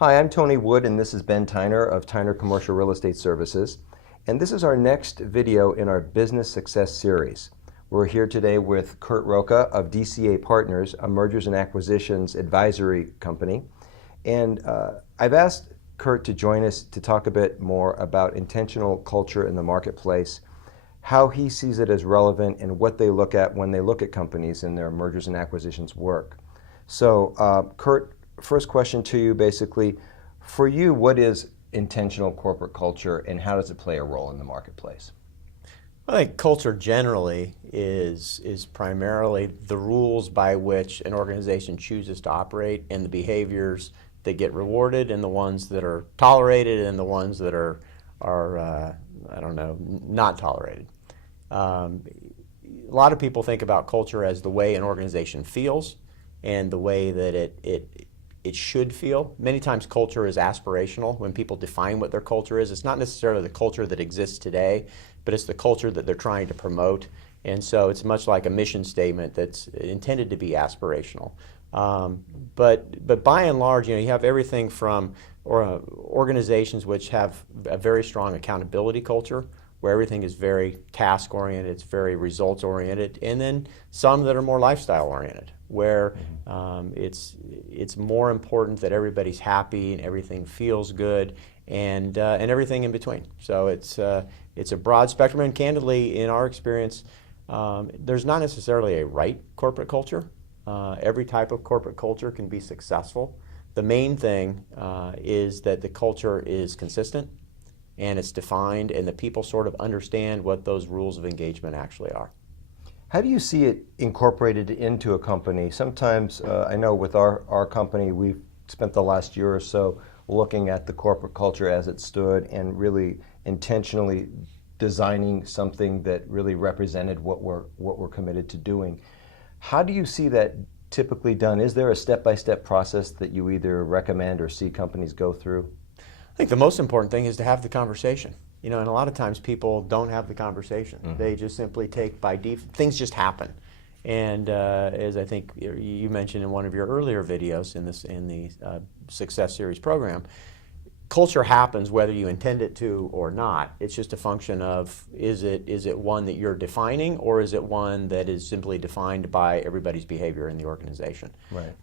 Hi, I'm Tony Wood, and this is Ben Tyner of Tyner Commercial Real Estate Services. And this is our next video in our Business Success series. We're here today with Curt Rocca of DCA Partners, a mergers and acquisitions advisory company. And I've asked Curt to join us to talk a bit more about intentional culture in the marketplace, how he sees it as relevant, and what they look at when they look at companies in their mergers and acquisitions work. So, Curt, first question to you, basically, for you, what is intentional corporate culture and how does it play a role in the marketplace? I think culture generally is primarily the rules by which an organization chooses to operate and the behaviors that get rewarded and the ones that are tolerated and the ones that are I don't know, not tolerated. A lot of people think about culture as the way an organization feels and the way that it should feel. Many times culture is aspirational. When people define what their culture is, it's not necessarily the culture that exists today, but it's the culture that they're trying to promote. And so it's much like a mission statement that's intended to be aspirational. But by and large, you have everything from organizations which have a very strong accountability culture, where everything is very task-oriented, it's very results-oriented, and then some that are more lifestyle-oriented, where it's more important that everybody's happy and everything feels good, and everything in between. So it's a broad spectrum, and candidly, in our experience, there's not necessarily a right corporate culture. Every type of corporate culture can be successful. The main thing is that the culture is consistent and it's defined and the people sort of understand what those rules of engagement actually are. How do you see it incorporated into a company? Sometimes, I know with our company, we've spent the last year or so looking at the corporate culture as it stood and really intentionally designing something that really represented what we're committed to doing. How do you see that typically done? Is there a step-by-step process that you either recommend or see companies go through? I think the most important thing is to have the conversation. And a lot of times people don't have the conversation. Mm-hmm. They just simply take by default, things just happen. And as I think you mentioned in one of your earlier videos in the Success Series program, culture happens whether you intend it to or not. It's just a function of is it one that you're defining or is it one that is simply defined by everybody's behavior in the organization. Right.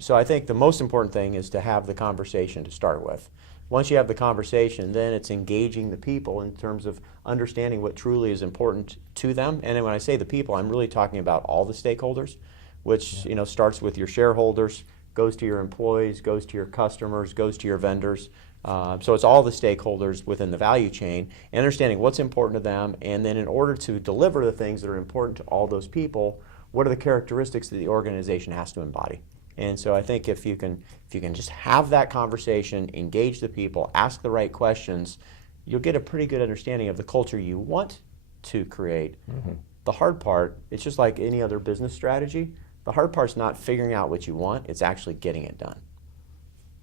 So I think the most important thing is to have the conversation to start with. Once you have the conversation, then it's engaging the people in terms of understanding what truly is important to them. And when I say the people, I'm really talking about all the stakeholders, which starts with your shareholders, goes to your employees, goes to your customers, goes to your vendors. So it's all the stakeholders within the value chain, and understanding what's important to them, and then in order to deliver the things that are important to all those people, what are the characteristics that the organization has to embody? And so I think if you can just have that conversation, engage the people, ask the right questions, you'll get a pretty good understanding of the culture you want to create. Mm-hmm. The hard part, it's just like any other business strategy, the hard part's not figuring out what you want, it's actually getting it done.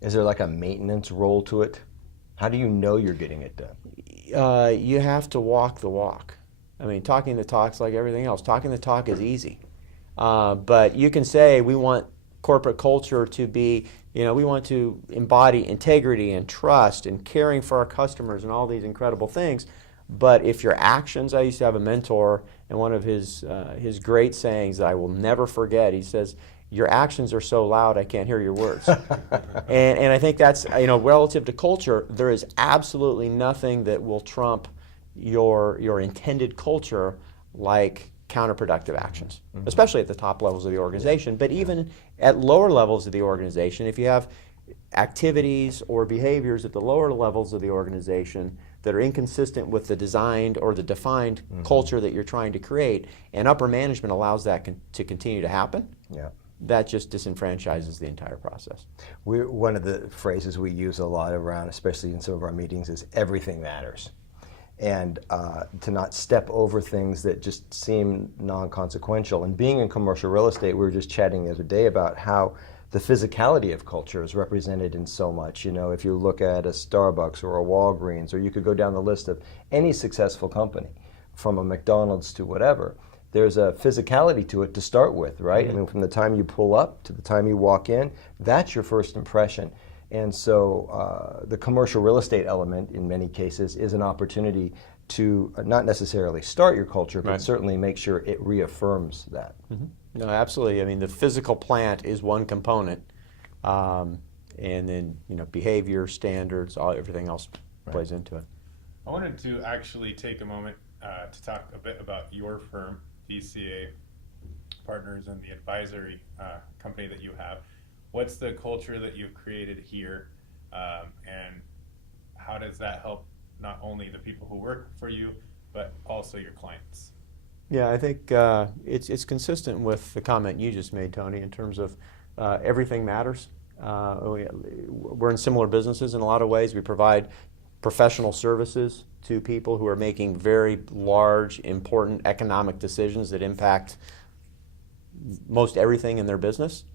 Is there like a maintenance role to it? How do you know you're getting it done? You have to walk the walk. I mean, talking the talk's like everything else. Talking the talk is easy. But you can say we want corporate culture to be, we want to embody integrity and trust and caring for our customers and all these incredible things. But if your actions, I used to have a mentor, and one of his great sayings that I will never forget, he says, your actions are so loud I can't hear your words. and I think that's, relative to culture, there is absolutely nothing that will trump your intended culture like counterproductive actions, mm-hmm. especially at the top levels of the organization. But even at lower levels of the organization, if you have activities or behaviors at the lower levels of the organization that are inconsistent with the designed or the defined mm-hmm. culture that you're trying to create, and upper management allows that to continue to happen, that just disenfranchises the entire process. One of the phrases we use a lot around, especially in some of our meetings, is everything matters. And to not step over things that just seem non-consequential. And being in commercial real estate, we were just chatting the other day about how the physicality of culture is represented in so much. If you look at a Starbucks or a Walgreens, or you could go down the list of any successful company, from a McDonald's to whatever, there's a physicality to it to start with, right? Mm-hmm. I mean, from the time you pull up to the time you walk in, that's your first impression. And so the commercial real estate element, in many cases, is an opportunity to not necessarily start your culture, but certainly make sure it reaffirms that. No, absolutely. I mean, the physical plant is one component, and then behavior, standards, everything else plays into it. I wanted to actually take a moment to talk a bit about your firm, DCA Partners, and the advisory company that you have. What's the culture that you've created here, and how does that help not only the people who work for you, but also your clients? Yeah, I think it's consistent with the comment you just made, Tony, in terms of everything matters. We're in similar businesses in a lot of ways. We provide professional services to people who are making very large, important economic decisions that impact most everything in their business.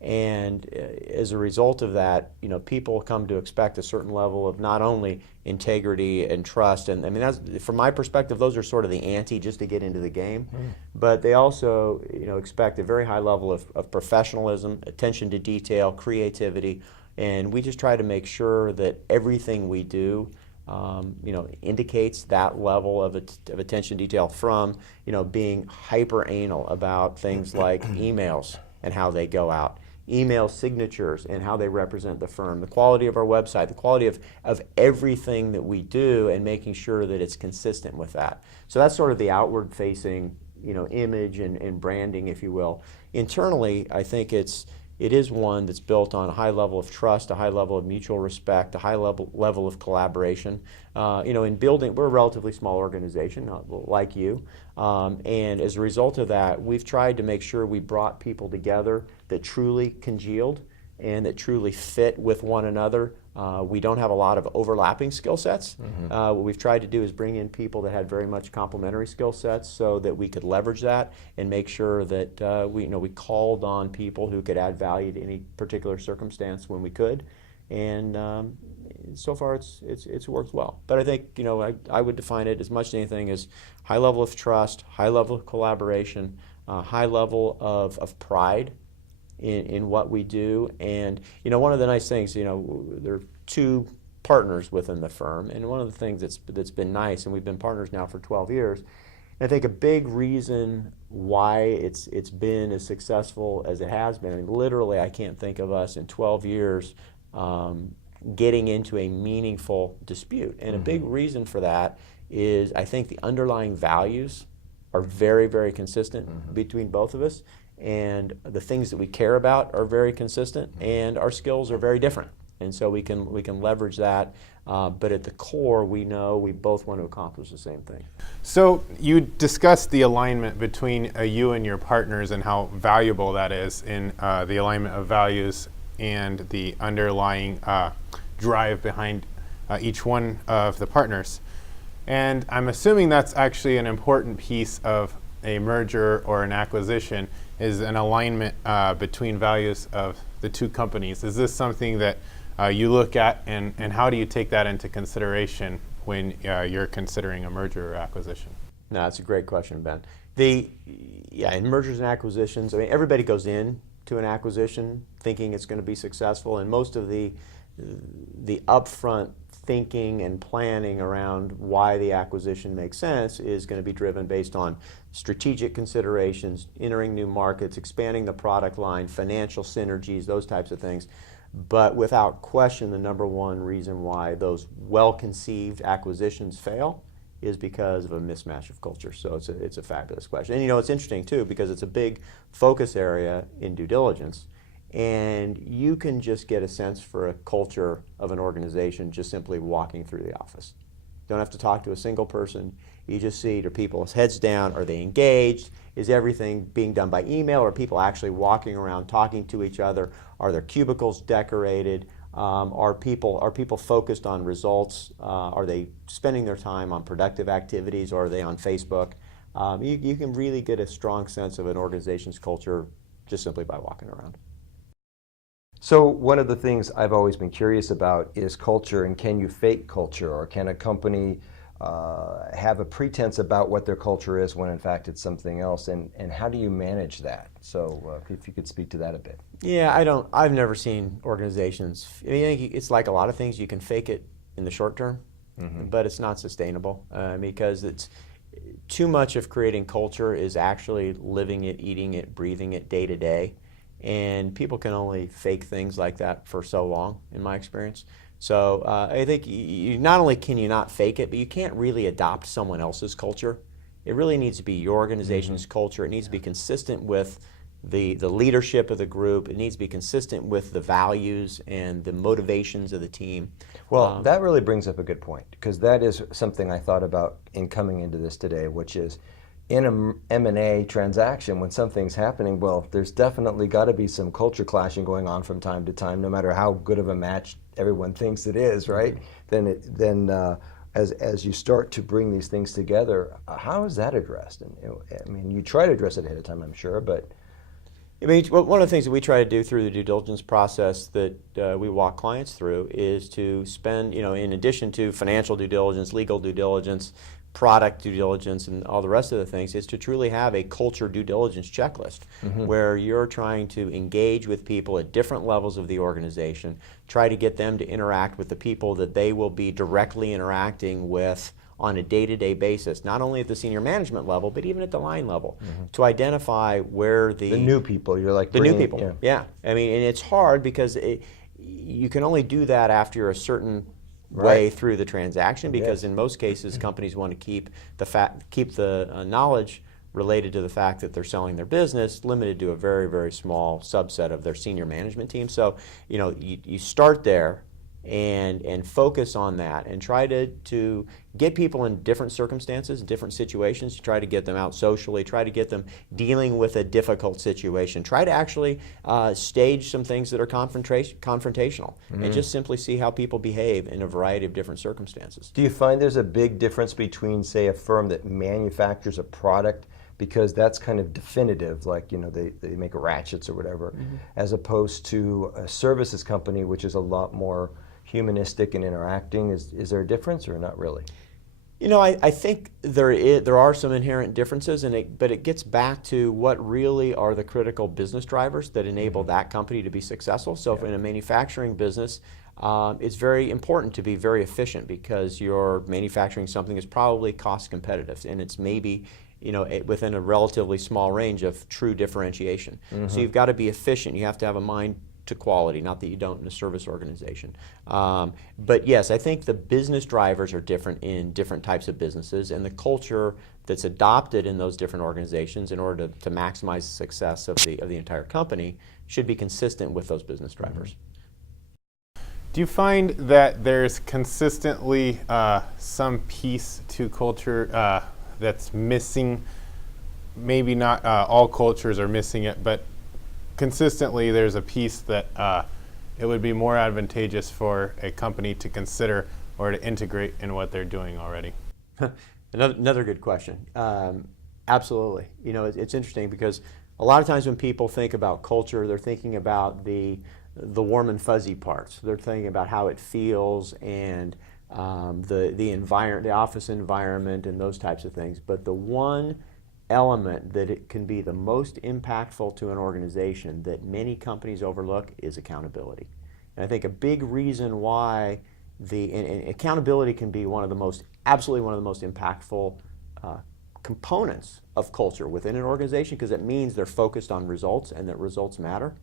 And as a result of that, people come to expect a certain level of not only integrity and trust, and I mean, that's, from my perspective, those are sort of the ante just to get into the game. But they also, expect a very high level of professionalism, attention to detail, creativity, and we just try to make sure that everything we do indicates that level of attention to detail, from being hyper anal about things like emails and how they go out, email signatures and how they represent the firm, the quality of our website, the quality of everything that we do, and making sure that it's consistent with that. So that's sort of the outward facing image and branding, if you will. Internally, I think it is one that's built on a high level of trust, a high level of mutual respect, a high level of collaboration. In building, we're a relatively small organization, not like you, and as a result of that, we've tried to make sure we brought people together that truly congealed and that truly fit with one another. We don't have a lot of overlapping skill sets. What we've tried to do is bring in people that had very much complementary skill sets so that we could leverage that and make sure that we called on people who could add value to any particular circumstance when we could. And so far it's worked well. But I think I would define it as much as anything as high level of trust, high level of collaboration, high level of pride in what we do. And one of the nice things, there are two partners within the firm, and one of the things that's been nice, and we've been partners now for 12 years, and I think a big reason why it's been as successful as it has been, I mean, literally I can't think of us in 12 years getting into a meaningful dispute. And a big reason for that is I think the underlying values are very, very consistent between both of us, and the things that we care about are very consistent, and our skills are very different. And so we can leverage that, but at the core, we know we both want to accomplish the same thing. So you discussed the alignment between you and your partners and how valuable that is in the alignment of values and the underlying drive behind each one of the partners. And I'm assuming that's actually an important piece of a merger or an acquisition, is an alignment between values of the two companies. Is this something that you look at, and how do you take that into consideration when you're considering a merger or acquisition? No, that's a great question, Ben. In mergers and acquisitions, I mean, everybody goes in to an acquisition thinking it's going to be successful, and most of the upfront thinking and planning around why the acquisition makes sense is going to be driven based on strategic considerations, entering new markets, expanding the product line, financial synergies, those types of things. But without question, the number one reason why those well-conceived acquisitions fail is because of a mismatch of culture. So it's a fabulous question. And it's interesting too, because it's a big focus area in due diligence. And you can just get a sense for a culture of an organization just simply walking through the office. Don't have to talk to a single person. You just see, are people's heads down? Are they engaged? Is everything being done by email? Are people actually walking around talking to each other? Are their cubicles decorated? Are people focused on results? Are they spending their time on productive activities, or are they on Facebook? You can really get a strong sense of an organization's culture just simply by walking around. So one of the things I've always been curious about is culture, and can you fake culture, or can a company have a pretense about what their culture is when in fact it's something else, and how do you manage that? So if you could speak to that a bit. Yeah, I've never seen organizations, I think it's like a lot of things, you can fake it in the short term, but it's not sustainable because it's too much of creating culture is actually living it, eating it, breathing it day to day. And people can only fake things like that for so long, in my experience. So I think you not only can you not fake it, but you can't really adopt someone else's culture. It really needs to be your organization's culture. It needs to be consistent with the leadership of the group. It needs to be consistent with the values and the motivations of the team. Well, that really brings up a good point, because that is something I thought about in coming into this today, which is in an M&A transaction, when something's happening, well, there's definitely got to be some culture clashing going on from time to time, no matter how good of a match everyone thinks it is, right? Then as you start to bring these things together, how is that addressed? And I mean, you try to address it ahead of time, I'm sure, but I mean, one of the things that we try to do through the due diligence process that we walk clients through is to spend, in addition to financial due diligence, legal due diligence, product due diligence, and all the rest of the things, is to truly have a culture due diligence checklist where you're trying to engage with people at different levels of the organization, try to get them to interact with the people that they will be directly interacting with on a day-to-day basis, not only at the senior management level, but even at the line level, to identify where the new people, you're like the new people. Yeah. I mean, and it's hard because you can only do that after you're a certain way through the transaction, because in most cases companies want to keep the knowledge related to the fact that they're selling their business limited to a very, very small subset of their senior management team. So you start there and focus on that and try to get people in different circumstances, different situations. You try to get them out socially, try to get them dealing with a difficult situation, try to actually stage some things that are confrontational and just simply see how people behave in a variety of different circumstances. Do you find there's a big difference between, say, a firm that manufactures a product, because that's kind of definitive, like they make ratchets or whatever, as opposed to a services company, which is a lot more humanistic and interacting? Is there a difference or not really? I think there are some inherent differences, but it gets back to what really are the critical business drivers that enable that company to be successful. So in a manufacturing business, it's very important to be very efficient, because you're manufacturing something that's probably cost competitive, and it's maybe within a relatively small range of true differentiation. So you've got to be efficient. You have to have a mind to quality, not that you don't in a service organization. But yes, I think the business drivers are different in different types of businesses, and the culture that's adopted in those different organizations in order to maximize the success of the entire company should be consistent with those business drivers. Do you find that there's consistently some piece to culture that's missing? Maybe not all cultures are missing it, but consistently there's a piece that it would be more advantageous for a company to consider or to integrate in what they're doing already. Another good question. Absolutely. It's interesting because a lot of times when people think about culture, they're thinking about the warm and fuzzy parts. They're thinking about how it feels and the office environment and those types of things. But the one element that it can be the most impactful to an organization that many companies overlook is accountability. And I think a big reason why and accountability can be absolutely one of the most impactful components of culture within an organization, because it means they're focused on results and that results matter,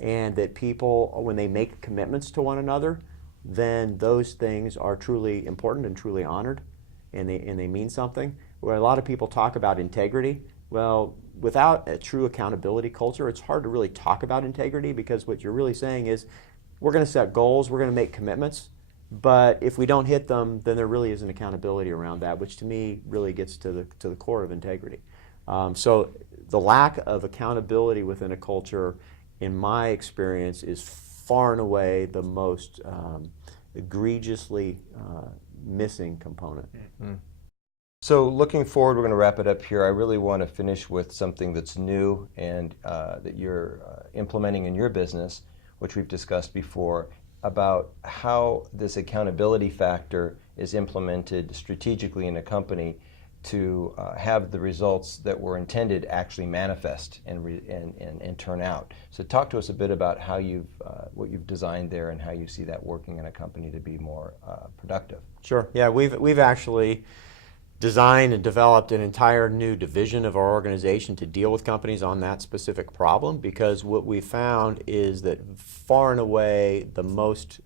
and that people, when they make commitments to one another, then those things are truly important and truly honored, and they mean something. Where a lot of people talk about integrity, well, without a true accountability culture, it's hard to really talk about integrity, because what you're really saying is, we're going to set goals, we're going to make commitments, but if we don't hit them, then there really isn't accountability around that, which to me really gets to the core of integrity. So the lack of accountability within a culture, in my experience, is far and away the most egregiously missing component. So looking forward, we're going to wrap it up here. I really want to finish with something that's new and that you're implementing in your business, which we've discussed before. about how this accountability factor is implemented strategically in a company to have the results that were intended actually manifest and turn out. So talk to us a bit about how what you've designed there and how you see that working in a company to be more productive. Sure. Yeah, we've actually designed and developed an entire new division of our organization to deal with companies on that specific problem, because what we found is that far and away the most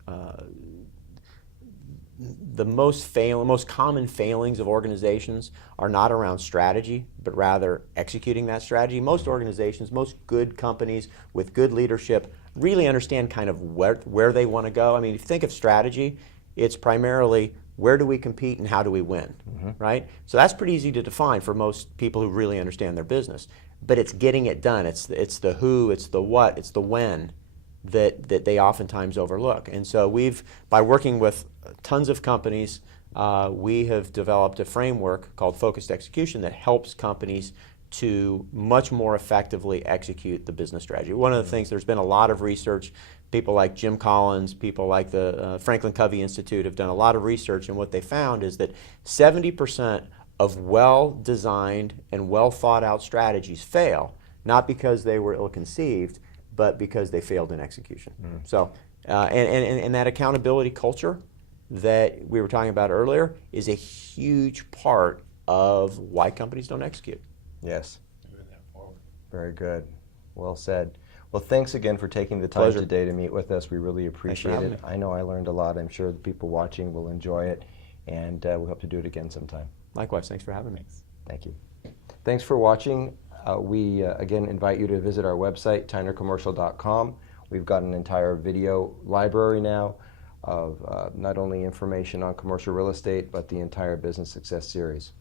common failings of organizations are not around strategy, but rather executing that strategy. Most organizations, most good companies with good leadership really understand kind of where they want to go. I mean, if you think of strategy, it's primarily where do we compete and how do we win, right? So that's pretty easy to define for most people who really understand their business. But it's getting it done. It's the who, it's the what, it's the when that they oftentimes overlook. And so by working with tons of companies, we have developed a framework called focused execution that helps companies to much more effectively execute the business strategy. One of the things, there's been a lot of research, people like Jim Collins, people like the Franklin Covey Institute have done a lot of research, and what they found is that 70% of well-designed and well-thought-out strategies fail, not because they were ill-conceived, but because they failed in execution. So, and that accountability culture that we were talking about earlier is a huge part of why companies don't execute. Yes. Very good. Well said. Well, thanks again for taking the time today to meet with us. We really appreciate it. I know I learned a lot. I'm sure the people watching will enjoy it, and we hope to do it again sometime. Likewise. Thanks for having me. Thank you. Thanks for watching. We again invite you to visit our website, tynercommercial.com. We've got an entire video library now of not only information on commercial real estate, but the entire business success series.